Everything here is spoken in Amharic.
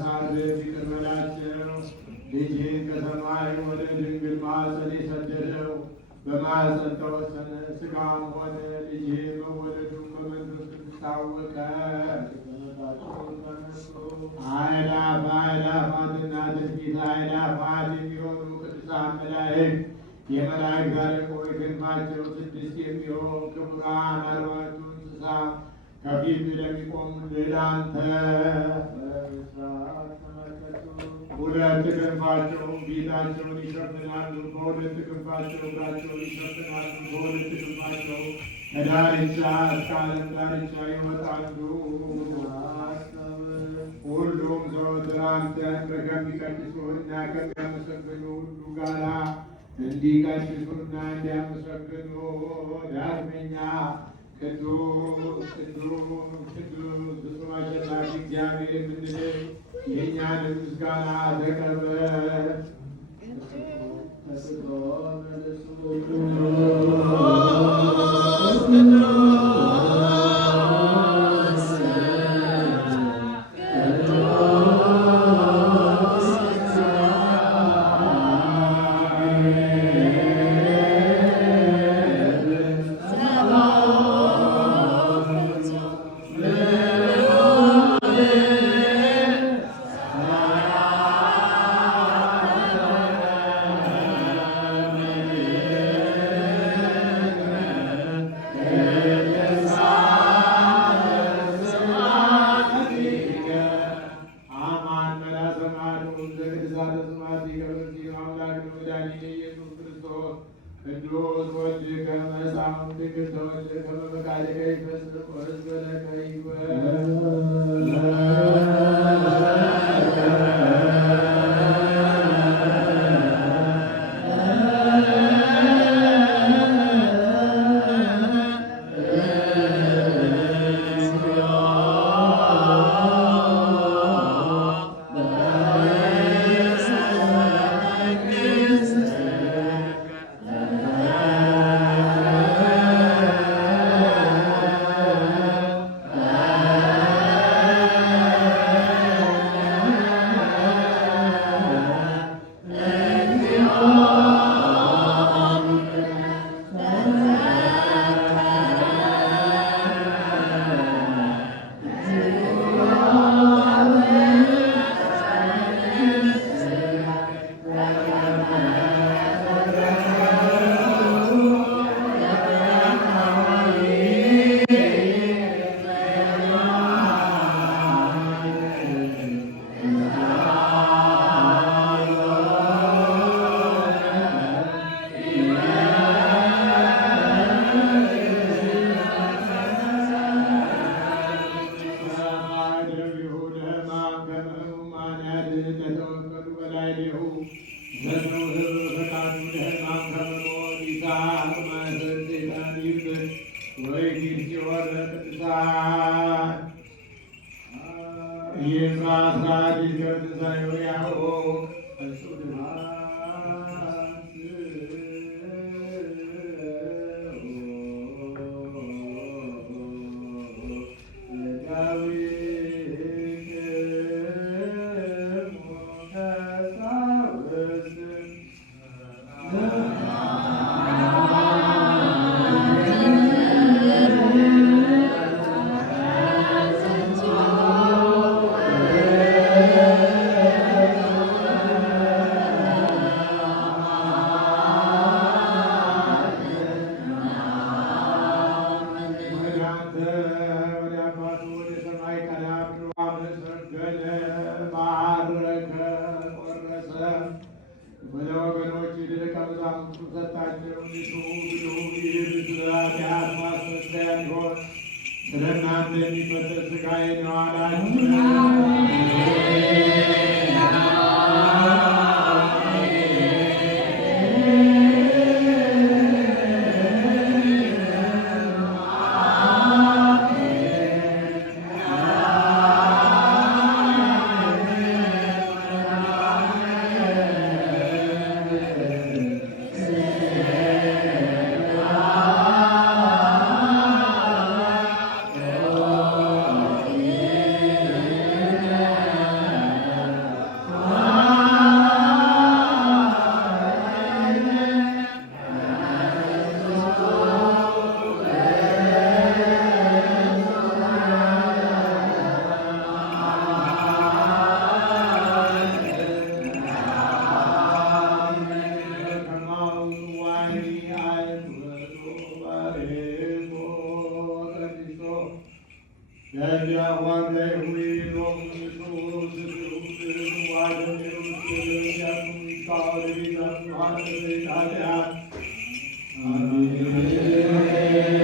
ሳርፍ ይቅር በላቸው። ልጅህን ከሰማይ ወደ ድንግል ማኅፀን የሰደደው በማኅፀን ተወሰነ፣ ሥጋም ሆነ። ልጅህ መወለዱን በመንፈስ ቅዱስ ታወቀ። አእላፋትና ጥቂት አእላፋት የሚሆኑ ቅዱሳን መላእክት የመላእክት አለቆች ክንፋቸው 6 የሚሆን ክቡራን 40ቱ እንስሳ ከፊት ለሚቆሙልህ ለአንተ ሁለት ክንፋቸውን ፊታቸውን ይሸፍናሉ፣ በሁለት ክንፋቸው እግራቸውን ይሸፍናሉ፣ በሁለት ክንፋቸው ከዳርቻ እስከ ዓለም ዳርቻ ይወጣሉ። ሁሉም ዘወትር አንተን ከሚቀድሱና ከሚያመሰግኑ ሁሉ ጋራ እንዲቀድሱና እንዲያመሰግኑ ዳግመኛ ቅዱስ ቅዱስ ቅዱስ ፍጹም አሸናፊ እግዚአብሔር የምንል የእኛንም ምስጋና ተቀበል። One day we long to